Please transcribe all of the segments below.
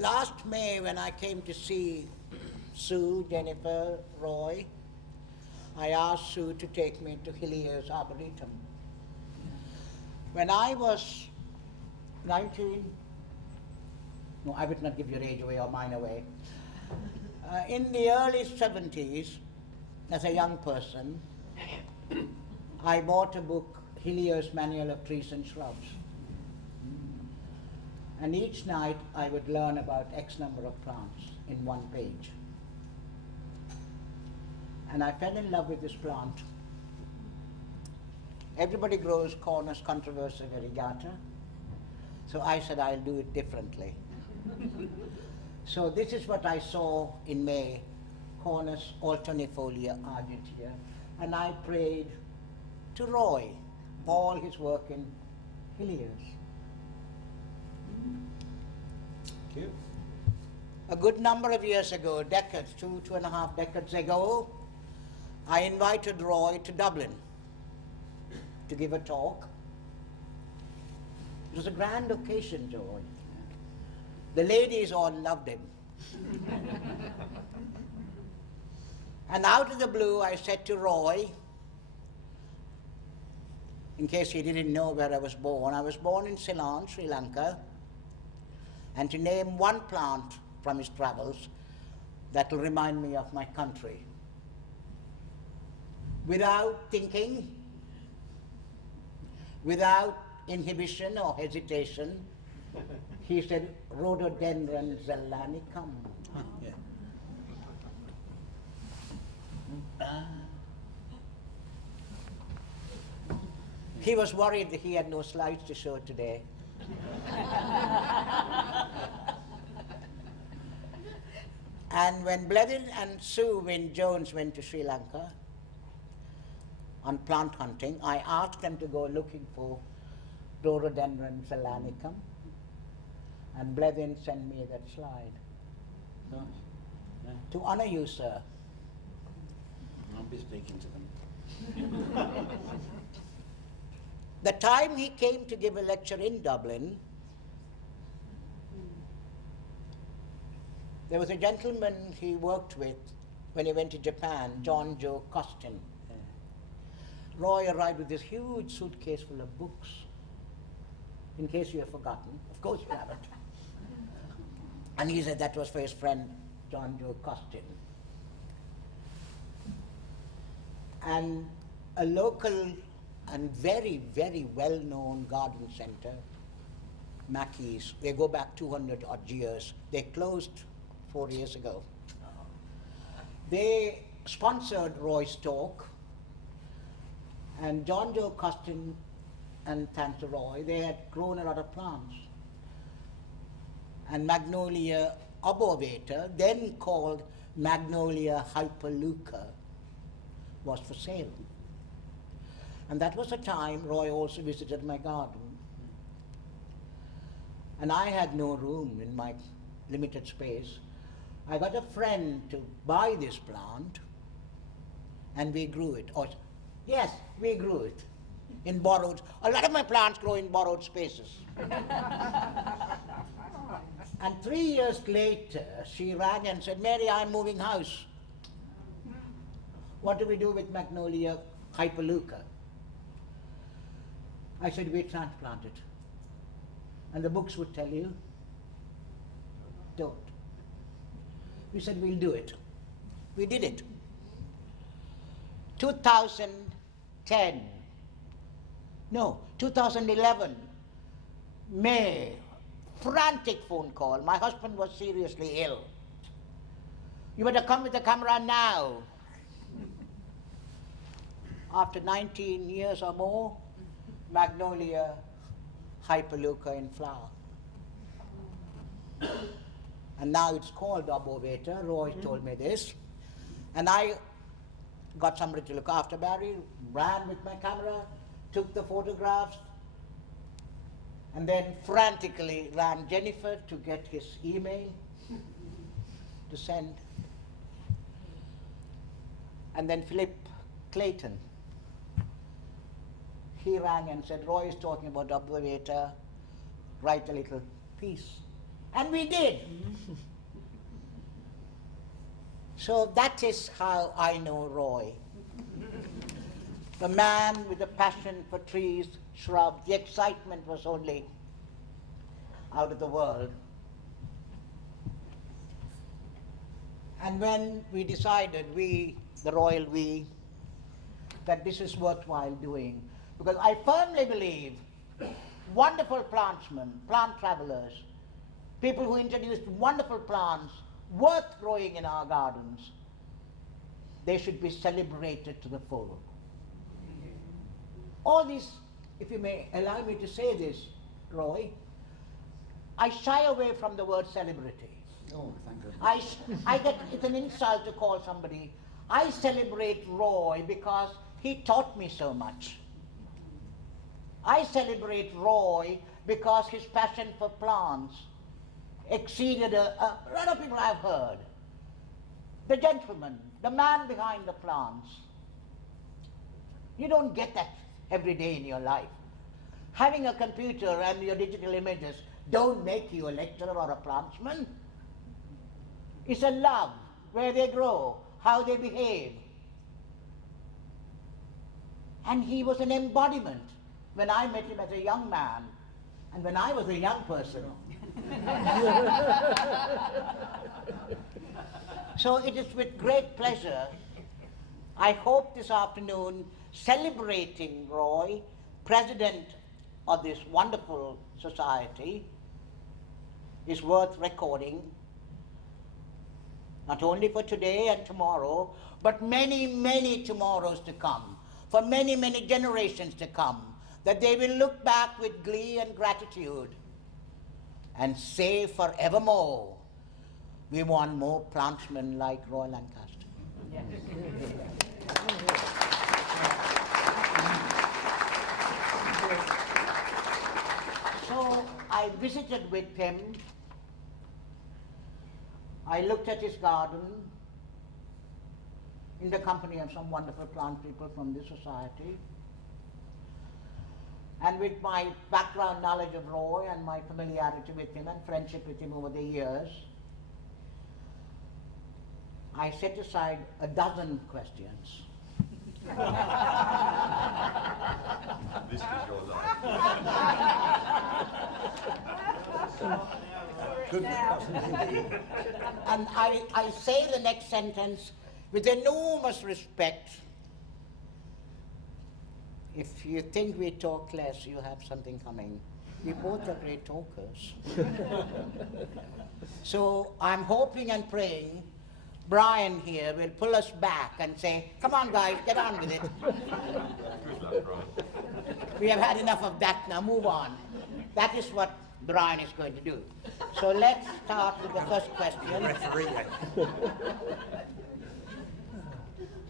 Last May, when I came to see Sue, Jennifer, Roy, I asked Sue to take me to Hilliers Arboretum. When I was 19, no, I would not give your age away or mine away. In the early 70s, as a young person, I bought a book, Hilliers Manual of Trees and Shrubs. And each night I would learn about X number of plants in one page. And I fell in love with this plant. Everybody grows Cornus controversa variegata. So I said I'll do it differently. So this is what I saw in May, Cornus alternifolia argentea. And I prayed to Roy, all his work in Hilliers. Thank you. A good number of years ago, decades, 2.5 decades ago, I invited Roy to Dublin to give a talk. It was a grand occasion, George. The ladies all loved him. And out of the blue, I said to Roy, in case he didn't know where I was born in Ceylon, Sri Lanka, and to name one plant from his travels that will remind me of my country. Without thinking, without inhibition or hesitation, he said, Rhododendron zelanicum. Yeah. He was worried that he had no slides to show today. And when Bledin and Sue Jones went to Sri Lanka on plant hunting, I asked them to go looking for Rhododendron zelanicum, and Bledin sent me that slide. Nice. Yeah. To honor you, sir. I'll be speaking to them. The time he came to give a lecture in Dublin, there was a gentleman he worked with when he went to Japan, John Joe Costin. Roy arrived with this huge suitcase full of books. In case you have forgotten, of course you haven't. And he said that was for his friend John Joe Costin. And a local and very, very well-known garden center, Mackey's, they go back 200 odd years. They closed 4 years ago. They sponsored Roy's talk, and John Joe Costin and thanks to Roy, they had grown a lot of plants. And Magnolia obovata, then called Magnolia hyperleuca, was for sale. And that was the time Roy also visited my garden. And I had no room in my limited space. I got a friend to buy this plant, and we grew it. Or, yes, we grew it in borrowed. A lot of my plants grow in borrowed spaces. And 3 years later, she rang and said, Mary, I'm moving house. What do we do with Magnolia hyperleuca? I said, we transplant it. And the books would tell you, don't. We said, we'll do it. We did it. 2011, May, frantic phone call. My husband was seriously ill. You better come with the camera now. After 19 years or more, Magnolia hyperleuca in flower. And now it's called obovata. Roy told me this. And I got somebody to look after Barry, ran with my camera, took the photographs, and then frantically ran Jennifer to get his email to send. And then Philip Clayton, he rang and said, Roy is talking about obovata, write a little piece. And we did. So that is how I know Roy. The man with a passion for trees, shrubs. The excitement was only out of the world. And when we decided, we, the royal we, that this is worthwhile doing, because I firmly believe wonderful plantsmen, plant travelers, people who introduced wonderful plants worth growing in our gardens, they should be celebrated to the full. All these, if you may allow me to say this, Roy, I shy away from the word celebrity. Oh, thank goodness. I get, it's an insult to call somebody. I celebrate Roy because he taught me so much. I celebrate Roy because his passion for plants exceeded a lot of people I've heard. The gentleman, the man behind the plants. You don't get that every day in your life. Having a computer and your digital images don't make you a lecturer or a plantsman. It's a love, where they grow, how they behave. And he was an embodiment when I met him as a young man and when I was a young person. So it is with great pleasure, I hope this afternoon, celebrating Roy, president of this wonderful society, is worth recording, not only for today and tomorrow, but many, many tomorrows to come, for many, many generations to come, that they will look back with glee and gratitude and say forevermore, we want more plantsmen like Roy Lancaster. Yes. So I visited with him. I looked at his garden in the company of some wonderful plant people from this society. And with my background knowledge of Roy and my familiarity with him and friendship with him over the years, I set aside a dozen questions. This is your life. And I say the next sentence with enormous respect. If you think we talk less, you have something coming. We both are great talkers. So I'm hoping and praying Brian here will pull us back and say, come on guys, get on with it. Good luck, Brian. We have had enough of that, now move on. That is what Brian is going to do. So let's start with the first question. Referee.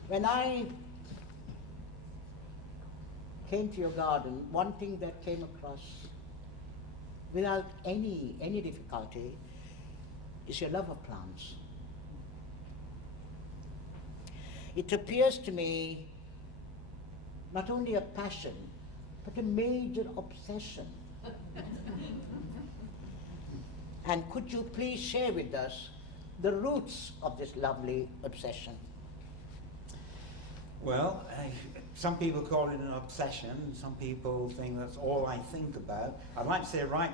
When I came to your garden, one thing that came across without any difficulty is your love of plants. It appears to me not only a passion, but a major obsession. And could you please share with us the roots of this lovely obsession? Well, some people call it an obsession. Some people think that's all I think about. I'd like to say right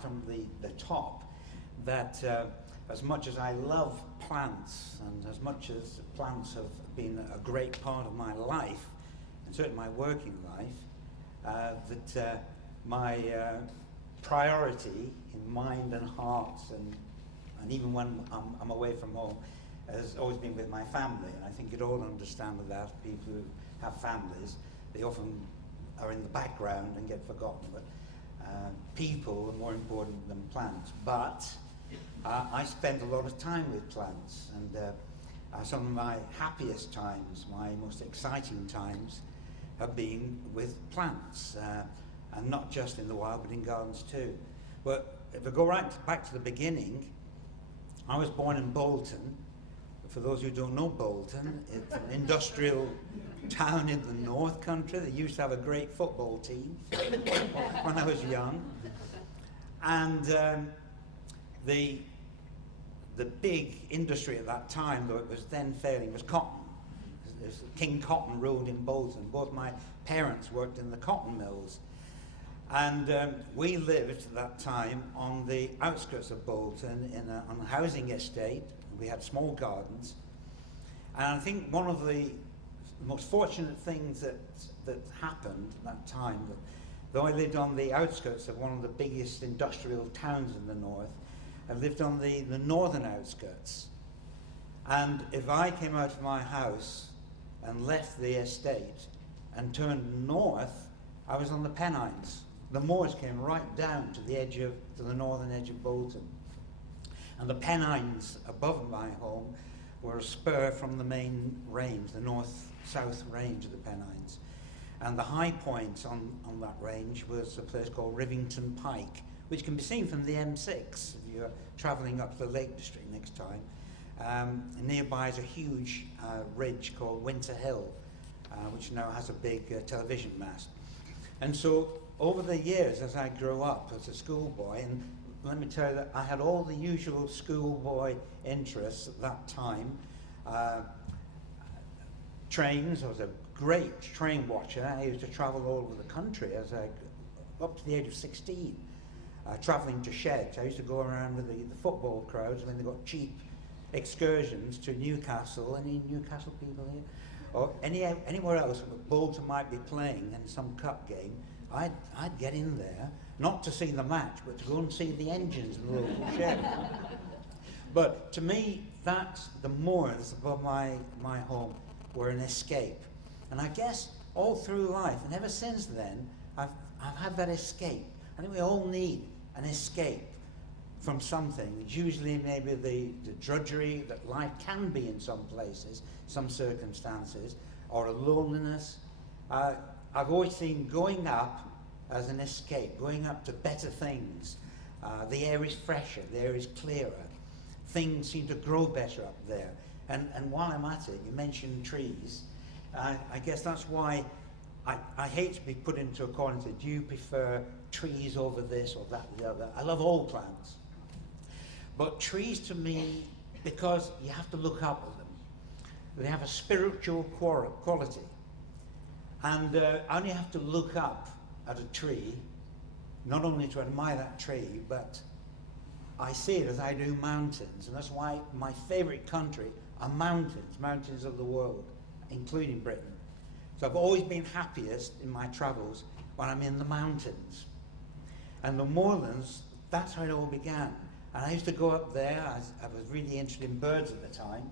from the top that as much as I love plants and as much as plants have been a great part of my life, and certainly my working life, that my priority in mind and heart and even when I'm away from home has always been with my family. And I think you'd all understand that people who have families, they often are in the background and get forgotten. But people are more important than plants. But I spend a lot of time with plants, and some of my happiest times, my most exciting times, have been with plants, and not just in the wild, but in gardens too. But if I go right back to the beginning, I was born in Bolton. For those who don't know Bolton, it's an industrial town in the North Country. They used to have a great football team when I was young. And the big industry at that time, though it was then failing, was cotton. King Cotton ruled in Bolton. Both my parents worked in the cotton mills. And we lived at that time on the outskirts of Bolton on a housing estate. We had small gardens. And I think one of the most fortunate things that happened at that time, that though I lived on the outskirts of one of the biggest industrial towns in the north, I lived on the northern outskirts. And if I came out of my house and left the estate and turned north, I was on the Pennines. The moors came right down to the northern edge of Bolton. And the Pennines above my home were a spur from the main range, the north-south range of the Pennines. And the high point on that range was a place called Rivington Pike, which can be seen from the M6 if you're travelling up the Lake District next time. Nearby is a huge ridge called Winter Hill, which now has a big television mast. And so over the years, as I grew up as a schoolboy, and let me tell you that I had all the usual schoolboy interests at that time. Trains, I was a great train watcher. I used to travel all over the country up to the age of 16, travelling to sheds. I used to go around with the football crowds when they got cheap excursions to Newcastle. Any Newcastle people here? Or anywhere else where Bolton might be playing in some cup game. I'd get in there, not to see the match, but to go and see the engines in the local shed. But to me, the moors above my home were an escape. And I guess all through life, and ever since then, I've had that escape. I think we all need an escape from something. It's usually maybe the drudgery that life can be in some places, some circumstances, or a loneliness. I've always seen going up as an escape, going up to better things. The air is fresher, the air is clearer. Things seem to grow better up there. And while I'm at it, you mentioned trees. I guess that's why I hate to be put into a corner and say, do you prefer trees over this or that or the other? I love all plants. But trees to me, because you have to look up at them, they have a spiritual quality. And I only have to look up at a tree, not only to admire that tree, but I see it as I do mountains. And that's why my favourite country are mountains of the world, including Britain. So I've always been happiest in my travels when I'm in the mountains. And the moorlands, that's how it all began. And I used to go up there. I was really interested in birds at the time.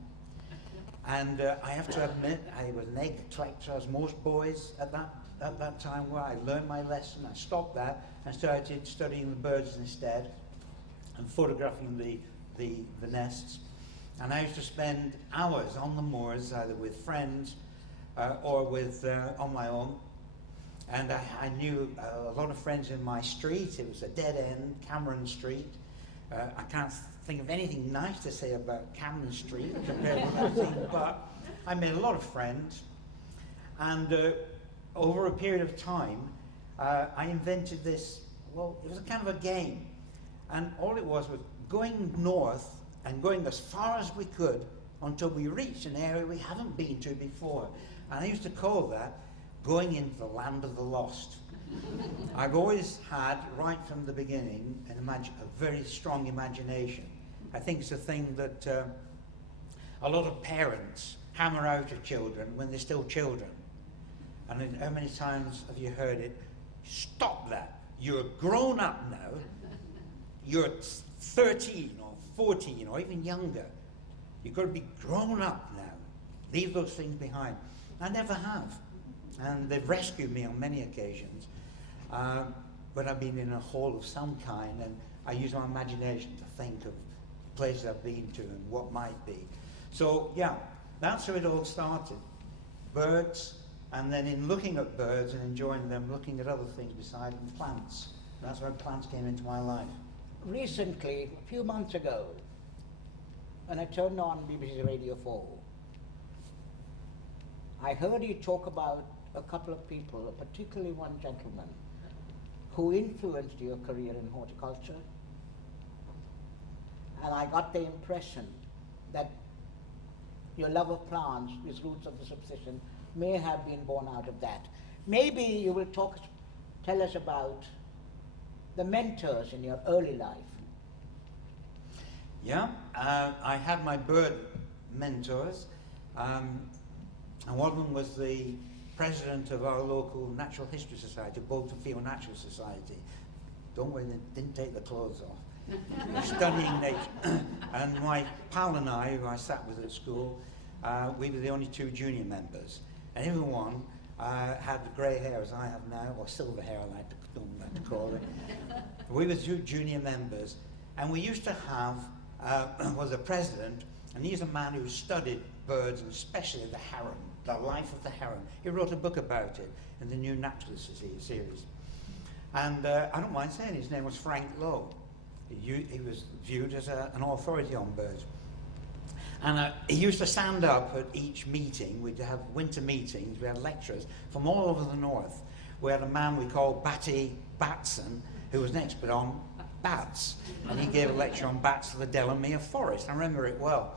And I have to admit, I was an egg collector, as most boys at that time were. I learned my lesson, I stopped that, and started studying the birds instead, and photographing the nests. And I used to spend hours on the moors, either with friends or on my own. And I knew a lot of friends in my street. It was a dead end, Cameron Street. I can't think of anything nice to say about Cameron Street compared with that thing, but I made a lot of friends. And over a period of time, I invented this, well, it was a kind of a game. And all it was going north and going as far as we could until we reached an area we haven't been to before. And I used to call that going into the land of the lost. I've always had, right from the beginning, a very strong imagination. I think it's a thing that a lot of parents hammer out at children when they're still children. And how many times have you heard it? Stop that. You're grown up now. You're 13 or 14 or even younger. You've got to be grown up now. Leave those things behind. I never have. And they've rescued me on many occasions. But I've been in a hole of some kind, and I use my imagination to think of places I've been to and what might be. So yeah, that's how it all started. Birds, and then in looking at birds and enjoying them, looking at other things beside them, plants. That's where plants came into my life. Recently, a few months ago, when I turned on BBC Radio 4, I heard you talk about a couple of people, particularly one gentleman, who influenced your career in horticulture. And I got the impression that your love of plants, these roots of the subsistence, may have been born out of that. Maybe you will tell us about the mentors in your early life. Yeah, I had my bird mentors, and one of them was the president of our local Natural History Society, Bolton Field Natural Society. Don't worry, they didn't take the clothes off. Studying nature. And my pal and I, who I sat with at school, we were the only 2 junior members. And everyone had grey hair as I have now, or silver hair, I don't like to call it. We were 2 junior members, and we used to have, was a president, and he's a man who studied birds, and especially the heron, the life of the heron. He wrote a book about it in the New Naturalist series. And I don't mind saying his name was Frank Lowe. He was viewed as an authority on birds. And he used to stand up at each meeting. We'd have winter meetings, we had lecturers from all over the north. We had a man we called Batty Batson, who was an expert on bats. And he gave a lecture on bats of the Delamere Forest. I remember it well.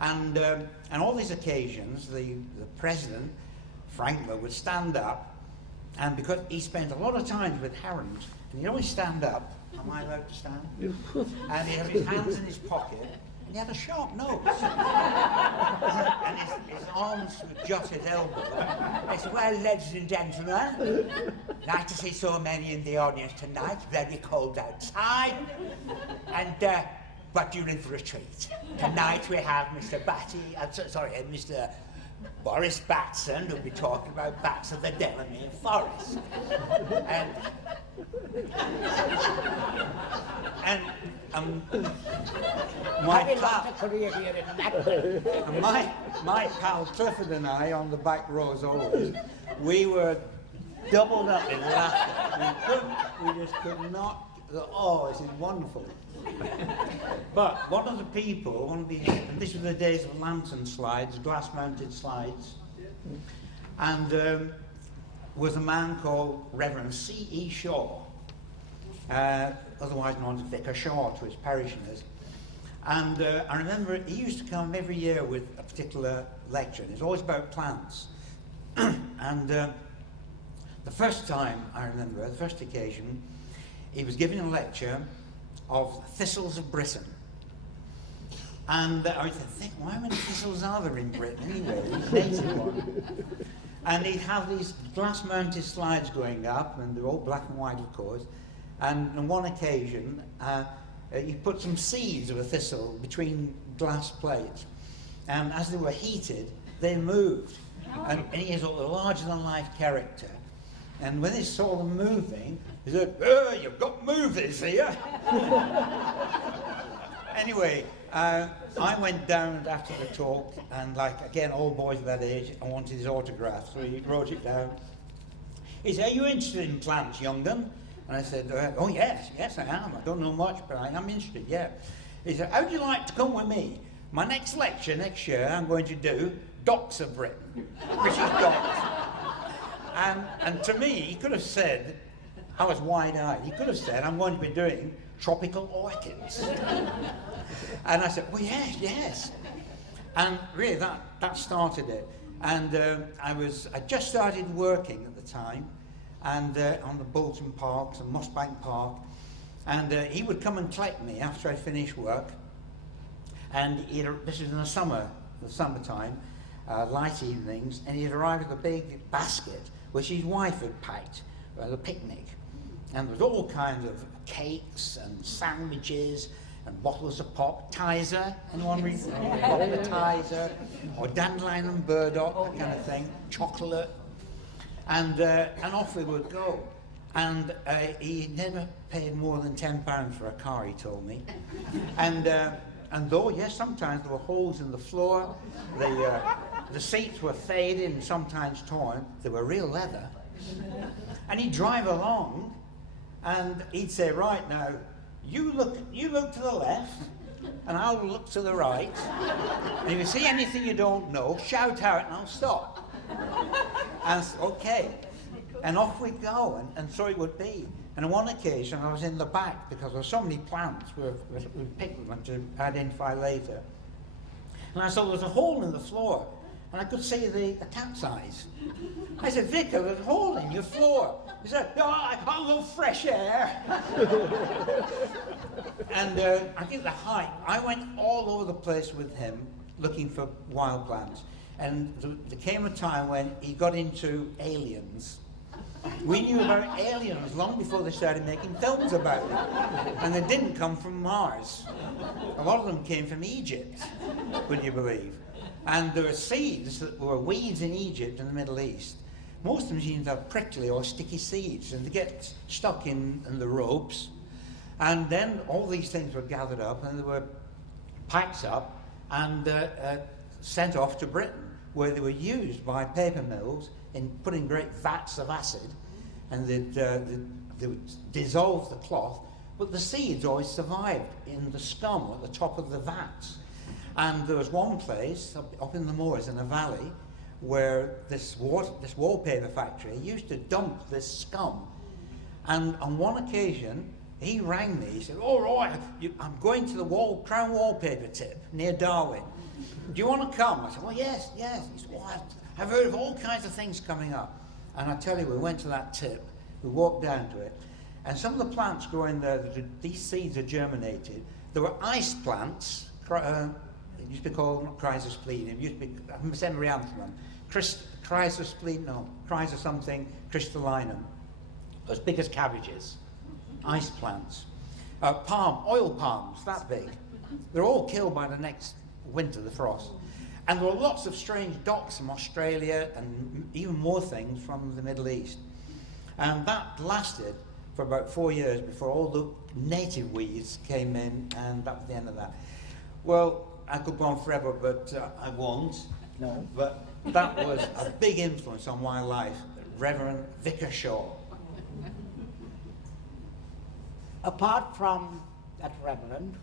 And on all these occasions, the president, Frank Lowe, would stand up, and because he spent a lot of time with herons, and he'd always stand up. Am I allowed to stand? And he had his hands in his pocket, and he had a sharp nose. And his arms were just at elbow. He said, "Well, ladies and gentlemen, nice to see so many in the audience tonight. Very cold outside. And but you're in for a treat. Tonight we have Mr. Mr. Boris Batson, who'll be talking about bats of the Delamere Forest." My pal Clifford and I, on the back rows always, we were doubled up in laughter. We just could not. Oh, this is wonderful. But one of the people, and this was the days of lantern slides, glass-mounted slides, and was a man called Reverend C.E. Shaw, otherwise known as Vicar Shaw to his parishioners. And I remember he used to come every year with a particular lecture, and it was always about plants. And the first time, I remember, the first occasion, he was giving a lecture of thistles of Britain. And I used to think, well, how many thistles are there in Britain anyway? These native ones. And he'd have these glass-mounted slides going up, and they're all black and white, of course. And on one occasion, he put some seeds of a thistle between glass plates. And as they were heated, they moved. And he is a larger-than-life character. And when they saw them moving, he said, "Oh, you've got movers here." Anyway, I went down after the talk, and like, again, all boys of that age, I wanted his autograph, so he wrote it down. He said, "Are you interested in plants, young un?" And I said, "Oh, yes, I am. I don't know much, but I am interested, yeah." He said, "How'd you like to come with me? My next lecture next year, I'm going to do Docks of Britain, British docks." And to me, he could have said, I was wide-eyed, he could have said, "I'm going to be doing tropical orchids." And I said, "Well, yes. And really, that started it. And I just started working at the time, and on the Bolton Parks and Mossbank Park, and he would come and collect me after I finished work. And this was in the summertime, light evenings, and he'd arrive with a big basket which his wife had packed for the picnic. And there was all kinds of cakes and sandwiches and bottles of pop. Tizer, anyone read? Bottle of Tizer, or dandelion and burdock, that kind of thing. Chocolate. And off we would go. And he never paid more than £10 for a car, he told me. And though, yes, sometimes there were holes in the floor, the seats were faded and sometimes torn, they were real leather. And he'd drive along, and he'd say, "Right now, you look to the left, and I'll look to the right. And if you see anything you don't know, shout out and I'll stop." And I said, "Okay." And off we'd go, and so it would be. And on one occasion, I was in the back because there were so many plants we picked them to identify later. And I saw there was a hole in the floor, and I could see the cat's eyes. I said, "Vicar, there's a hole in your floor." He said, "No, I love fresh air." And I think the height, I went all over the place with him looking for wild plants. And there came a time when he got into aliens. We knew about aliens long before they started making films about them. And they didn't come from Mars. A lot of them came from Egypt, would you believe? And there were seeds that were weeds in Egypt and the Middle East. Most of them seem to have prickly or sticky seeds, and they get stuck in the ropes. And then all these things were gathered up, and they were packed up and sent off to Britain, where they were used by paper mills in putting great vats of acid, and they would dissolve the cloth, but the seeds always survived in the scum at the top of the vats. And there was one place up in the moors in a valley where this wallpaper factory used to dump this scum. And on one occasion, he rang me. He said, "Oh, Roy, I'm going to the Crown Wallpaper tip near Darwin. Do you want to come?" I said, "Well, yes." He said, "Well, I've heard of all kinds of things coming up." And I tell you, we went to that tip. We walked down to it. And some of the plants growing there, these seeds are germinated. There were ice plants. It used to be called, not chrysospleen, it used to be semerianthemum. Chrysosomething crystallinum. As big as cabbages. Ice plants. Oil palms, that big. They're all killed by the next winter, the frost. And there were lots of strange docks from Australia and even more things from the Middle East. And that lasted for about 4 years before all the native weeds came in, and that was the end of that. Well, I could go on forever, but I won't. No. But that was a big influence on my life, Reverend Vicar Shaw. Apart from that reverend,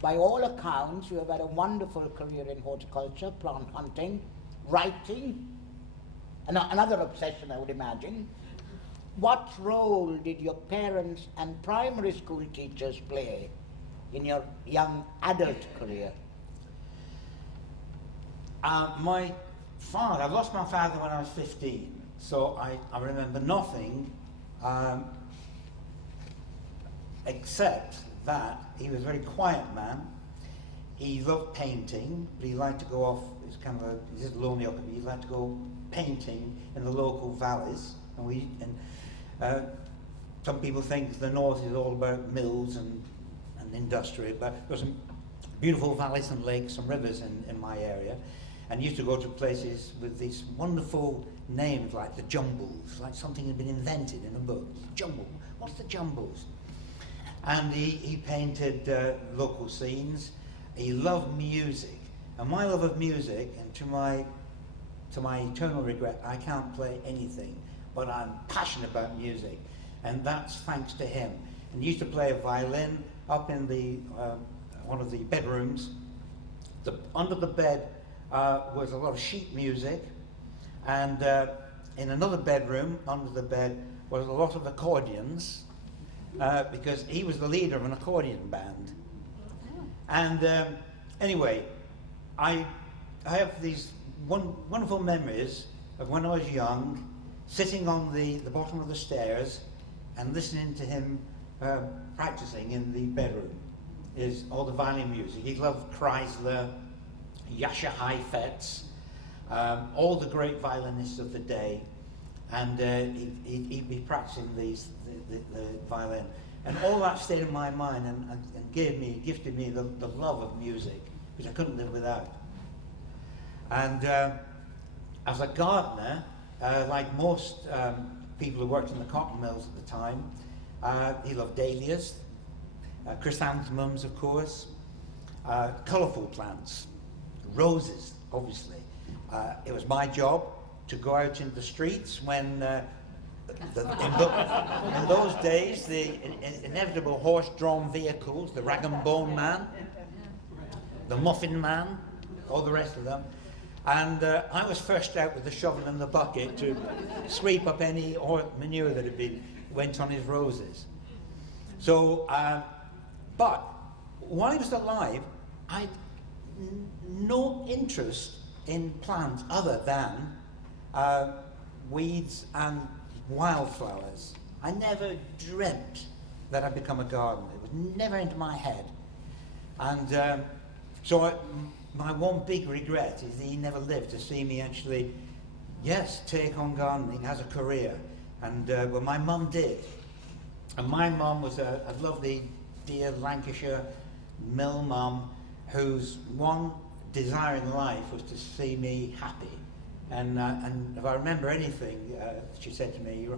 by all accounts, you have had a wonderful career in horticulture, plant hunting, writing, another obsession, I would imagine. What role did your parents and primary school teachers play in your young adult career? My father, I lost my father when I was 15, so I remember nothing except that he was a very quiet man. He loved painting, but he liked to go off, he just lonely up, he liked to go painting in the local valleys. And some people think the north is all about mills and industry, but there's some beautiful valleys and lakes and rivers in my area. And used to go to places with these wonderful names like the Jumbles, like something had been invented in a book. Jumble, what's the Jumbles? And he painted local scenes. He loved music. And my love of music, and to my eternal regret, I can't play anything, but I'm passionate about music. And that's thanks to him. And he used to play a violin up in the one of the bedrooms. Under the bed was a lot of sheet music. And in another bedroom, under the bed, was a lot of accordions. Because he was the leader of an accordion band. And anyway, I have these wonderful memories of when I was young, sitting on the bottom of the stairs and listening to him practicing in the bedroom, is all the violin music. He loved Chrysler, Jascha Heifetz, all the great violinists of the day, and he'd be practicing the violin, and all that stayed in my mind and gifted me the love of music, which I couldn't live without. And as a gardener, like most people who worked in the cotton mills at the time, he loved dahlias, chrysanthemums, of course, colourful plants, roses, obviously. It was my job to go out into the streets when in those days, the inevitable horse-drawn vehicles, the rag and bone man, the muffin man, all the rest of them. And I was first out with the shovel and the bucket to sweep up any manure that had been went on his roses. So, but while he was alive, I had no interest in plants other than weeds and wildflowers. I never dreamt that I'd become a gardener. It was never into my head. And my one big regret is that he never lived to see me actually, yes, take on gardening as a career. And well, my mum did. And my mum was a lovely, dear Lancashire mill mum whose one desire in life was to see me happy. And if I remember anything, she said to me,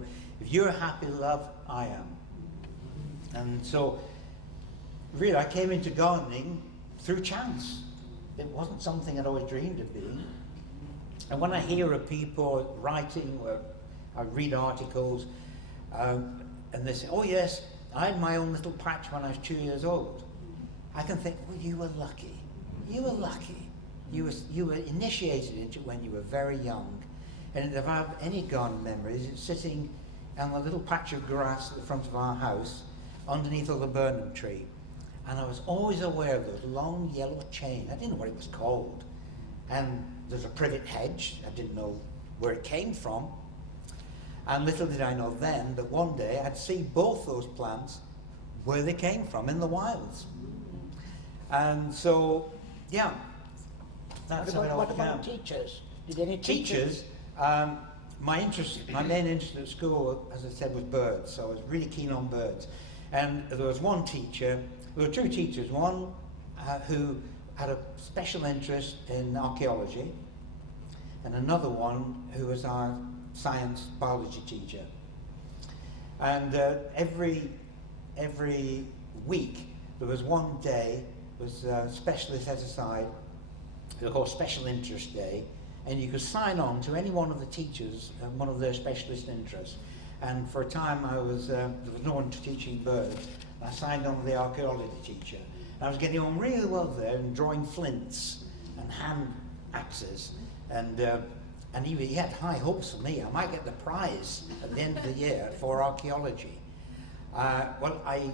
if you're happy, love, I am. And so, really, I came into gardening through chance. It wasn't something I'd always dreamed of being. And when I hear of people writing, or I read articles, and they say, oh yes, I had my own little patch when I was 2 years old, I can think, well, you were lucky. You were lucky. You were initiated into it when you were very young. And if I have any garden memories, it's sitting on a little patch of grass at the front of our house, underneath a laburnum tree. And I was always aware of those long yellow chain. I didn't know what it was called. And there's a privet hedge. I didn't know where it came from. And little did I know then that one day I'd see both those plants where they came from, in the wilds. And so, yeah, that's how it all What began. about teachers? Did any Teachers, my main interest at school, as I said, was birds. So I was really keen on birds. And there was one teacher, there were two teachers, one who had a special interest in archaeology, and another one who was our science biology teacher. And every week there was one day was specially set aside, it was called Special Interest Day, and you could sign on to any one of the teachers and one of their specialist interests. And for a time there was no one teaching birds. I signed on with the archaeology teacher. And I was getting on really well there and drawing flints and hand axes. And he had high hopes for me. I might get the prize at the end of the year for archaeology. Well, I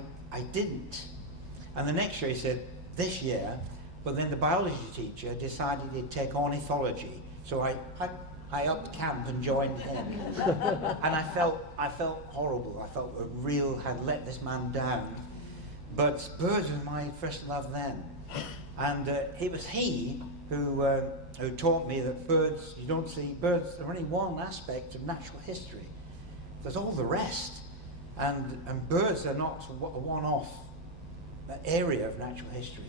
didn't. And the next year he said, this year, but then the biology teacher decided he'd take ornithology. So I upped camp and joined him. And I felt horrible. I felt had let this man down. But birds was my first love then. And it was he who taught me that birds, you don't see birds, are only one aspect of natural history. There's all the rest. And birds are not a one-off area of natural history.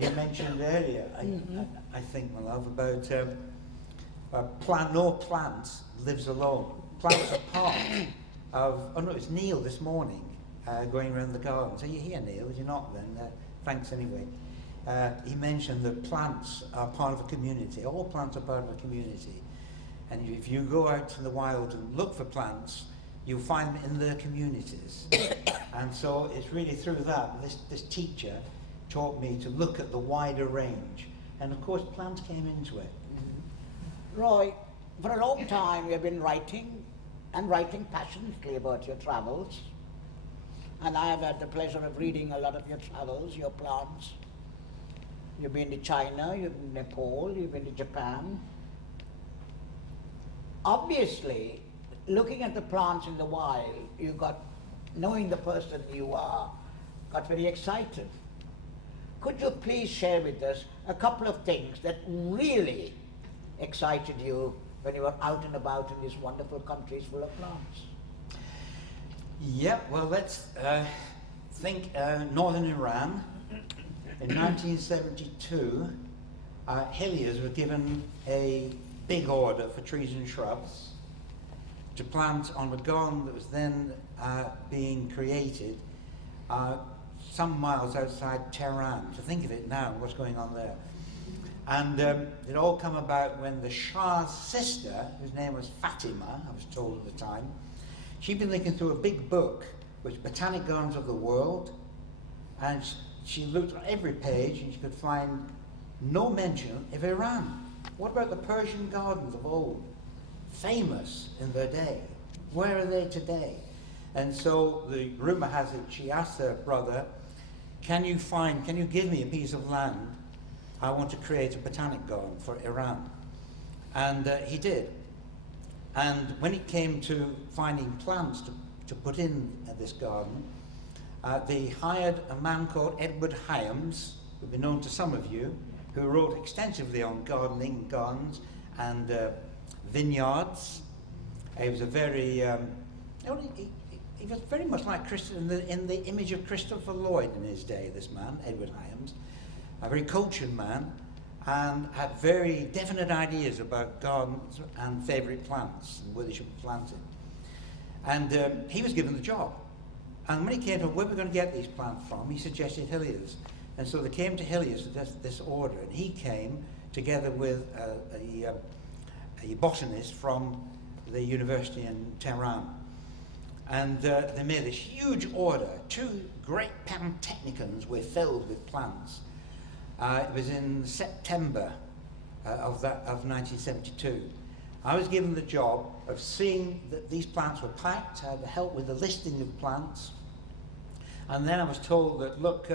You mentioned earlier, I think, my love, about no plant lives alone. Plants are part of, oh no, it's Neil this morning going around the garden. So you're here, Neil, if you're not then, thanks anyway. He mentioned that plants are part of a community. All plants are part of a community. And if you go out in the wild and look for plants, you'll find them in their communities. And so it's really through that, this teacher taught me to look at the wider range. And of course, plants came into it. Roy, for a long time you've been writing passionately about your travels. And I have had the pleasure of reading a lot of your travels, your plans. You've been to China, you've been to Nepal, you've been to Japan. Obviously, looking at the plants in the wild, you got, knowing the person you are, got very excited. Could you please share with us a couple of things that really excited you when you were out and about in these wonderful countries full of plants? Yeah, well, let's think northern Iran. In 1972, Hilliers were given a big order for trees and shrubs to plant on a garden that was then being created some miles outside Tehran. To think of it now, what's going on there. And it all come about when the Shah's sister, whose name was Fatima, I was told at the time, she'd been looking through a big book, which Botanic Gardens of the World, and she looked at every page and she could find no mention of Iran. What about the Persian gardens of old? Famous in their day. Where are they today? And so the rumor has it, she asked her brother, can you give me a piece of land? I want to create a botanic garden for Iran. And he did. And when it came to finding plants to put in this garden, they hired a man called Edward Hyams, who will be known to some of you, who wrote extensively on gardening, gardens, and vineyards. He was a very, he was very much like in the image of Christopher Lloyd in his day, this man, Edward Hyams, a very cultured man, and had very definite ideas about gardens and favourite plants and where they should be planted. And he was given the job. And when he came to where we're going to get these plants from, he suggested Hilliers. And so they came to Hilliers with this order, and he came together with a botanist from the university in Tehran. And they made this huge order. 2 great Pantechnicons were filled with plants. It was in September of 1972. I was given the job of seeing that these plants were packed. I had to help with the listing of plants. And then I was told that, look,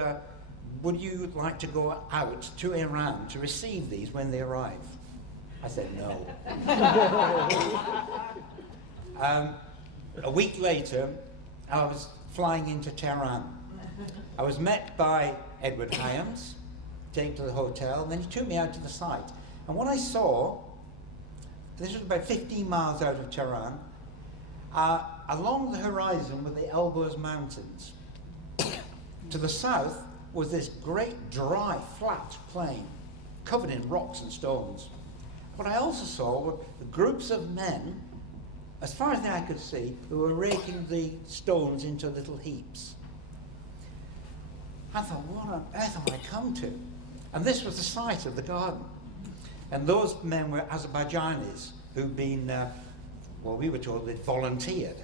would you like to go out to Iran to receive these when they arrive? I said no. A week later, I was flying into Tehran. I was met by Edward Hyams, taken to the hotel, and then he took me out to the site. And what I saw, this was about 15 miles out of Tehran, along the horizon were the Elburz Mountains. To the south was this great dry, flat plain, covered in rocks and stones. What I also saw were the groups of men, as far as the eye could see, who were raking the stones into little heaps. I thought, what on earth have I come to? And this was the site of the garden. And those men were Azerbaijanis who'd been, well, we were told they'd volunteered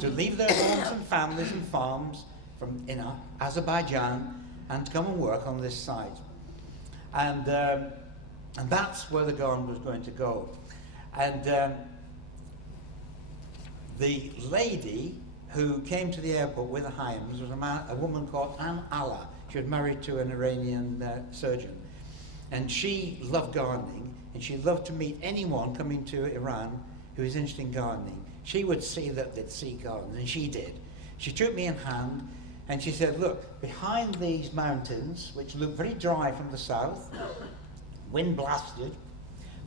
to leave their homes and families and farms from Azerbaijan and to come and work on this site. And that's where the garden was going to go. And the lady who came to the airport with the Hyams was a woman called Anne Allah. She was married to an Iranian surgeon. And she loved gardening, and she loved to meet anyone coming to Iran who was interested in gardening. She would see that they'd see gardens, and she did. She took me in hand, and she said, look, behind these mountains, which look very dry from the south, wind blasted,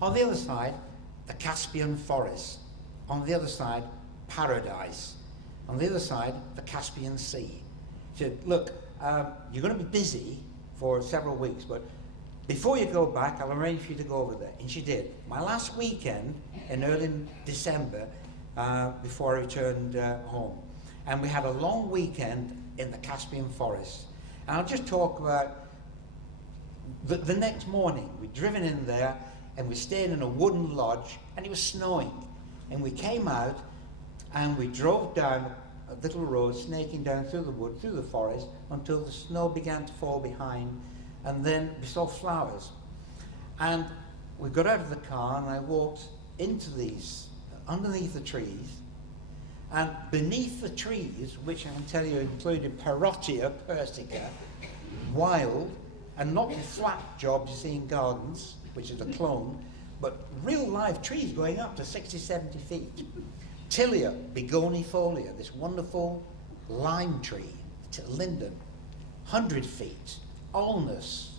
on the other side, the Caspian forest. On the other side, paradise. On the other side, the Caspian Sea. She said, look, you're going to be busy for several weeks, but before you go back, I'll arrange for you to go over there. And she did. My last weekend in early December, before I returned home. And we had a long weekend in the Caspian forest. And I'll just talk about the next morning. We'd driven in there, and we stayed in a wooden lodge, and it was snowing. And we came out, and we drove down a little road, snaking down through the wood, through the forest, until the snow began to fall behind, and then we saw flowers. And we got out of the car, and I walked into these, underneath the trees, and beneath the trees, which I can tell you included Parotia persica, wild, and not the flat jobs you see in gardens, which is a clone, but real live trees going up to 60, 70 feet. Tilia begonifolia, this wonderful lime tree, linden, 100 feet. Ulmus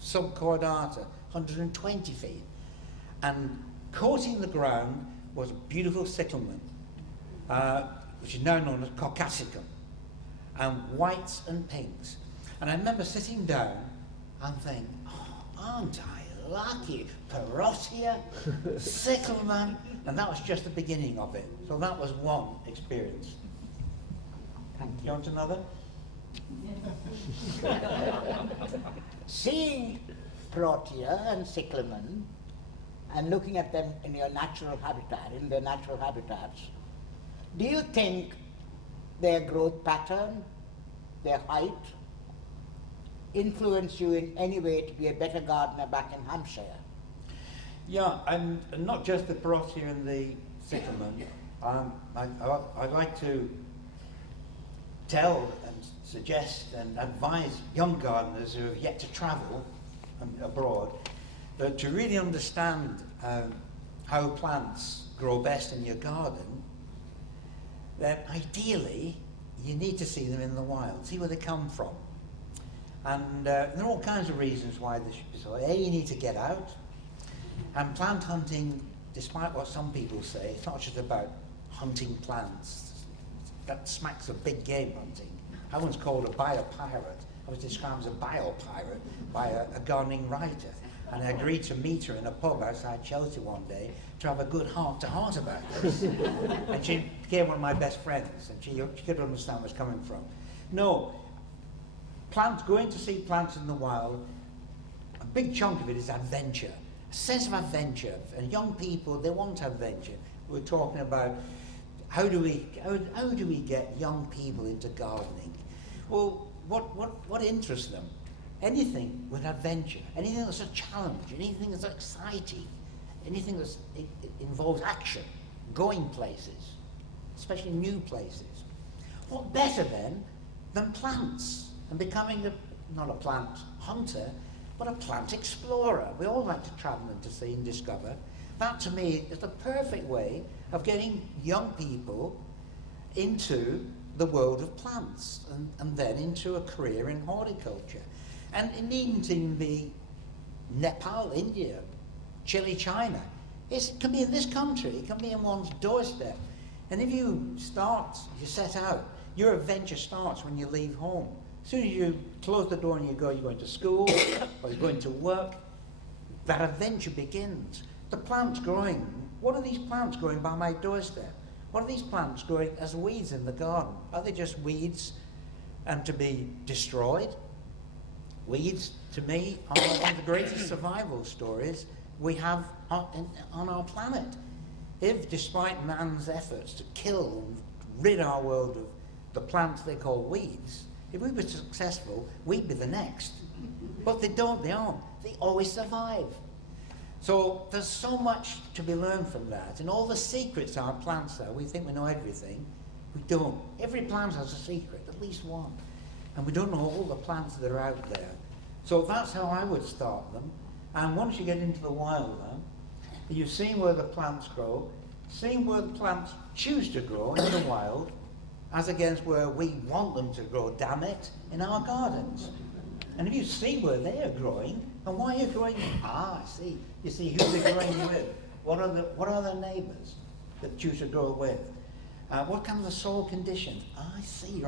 subcordata, 120 feet. And coating the ground was a beautiful cyclamen, which is now known as caucasicum, and whites and pinks. And I remember sitting down and thinking, oh, aren't I lucky? Parotia, cyclamen, and that was just the beginning of it. So that was one experience. Thank you. You want another? Seeing Protea and cyclamen and looking at them in your natural habitat, in their natural habitats, do you think their growth pattern, their height, influence you in any way to be a better gardener back in Hampshire? Yeah, and not just the Parotia and the cyclamen, I'd like to tell and suggest and advise young gardeners who have yet to travel abroad that to really understand how plants grow best in your garden, then ideally you need to see them in the wild, see where they come from. And there are all kinds of reasons why this should be so. A, you need to get out. And plant hunting, despite what some people say, it's not just about hunting plants. That smacks of big game hunting. I once called a biopirate. I was described as a biopirate by a gardening writer. And I agreed to meet her in a pub outside Chelsea one day to have a good heart-to-heart about this. And she became one of my best friends, and she could understand where it's coming from. No, going to see plants in the wild, a big chunk of it is adventure. A sense of adventure. And young people, they want adventure. We're talking about how do we get young people into gardening? Well, what interests them? Anything with adventure, anything that's a challenge, anything that's exciting, anything that involves action, going places, especially new places. What better then than plants and becoming not a plant hunter, but a plant explorer? We all like to travel and to see and discover. That to me is the perfect way of getting young people into the world of plants and then into a career in horticulture. And it needn't even be Nepal, India, Chile, China. It can be in this country, it can be in one's doorstep. And if you set out, your adventure starts when you leave home. As soon as you close the door and you're going to school or you're going to work, that adventure begins. The plants growing. What are these plants growing by my doorstep? What are these plants growing as weeds in the garden? Are they just weeds and to be destroyed? Weeds, to me, are one of the greatest survival stories we have on our planet. If, despite man's efforts to kill and rid our world of the plants they call weeds, if we were successful, we'd be the next. But they aren't. They always survive. So there's so much to be learned from that, and all the secrets our plants are. We think we know everything. We don't. Every plant has a secret, at least one. And we don't know all the plants that are out there. So that's how I would start them. And once you get into the wild then, you've seen where the plants grow, seeing where the plants choose to grow in the wild, as against where we want them to grow, damn it, in our gardens. And if you see where they are growing, and why are you growing? I see. You see who they're growing with. What are their neighbours that choose to grow with? What kind of the soil conditions? I see.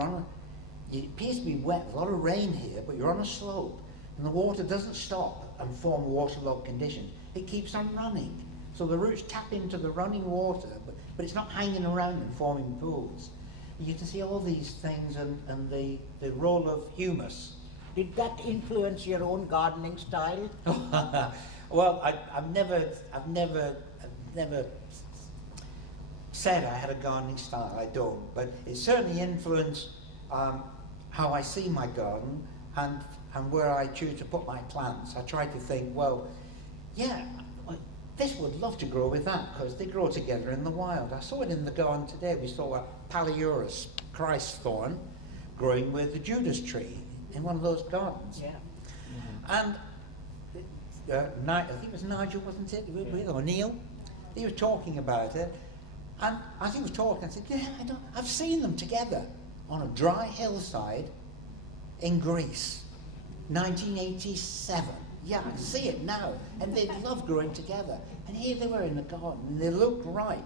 It appears to be wet, a lot of rain here, but you're on a slope, and the water doesn't stop and form waterlogged conditions. It keeps on running. So the roots tap into the running water, but it's not hanging around and forming pools. You can see all these things and the role of humus. Did that influence your own gardening style? Well, I've never said I had a gardening style. I don't, but it certainly influenced how I see my garden and where I choose to put my plants. I try to think, well, yeah, this would love to grow with that because they grow together in the wild. I saw it in the garden today. We saw a Palaurus Christ thorn growing with the Judas tree in one of those gardens. Yeah. And I think it was Nigel, wasn't it? Or Neil? He was talking about it. And as he was talking, I said, yeah, I've seen them together on a dry hillside in Greece, 1987. Yeah, I see it now. And they love growing together. And here they were in the garden, and they looked right.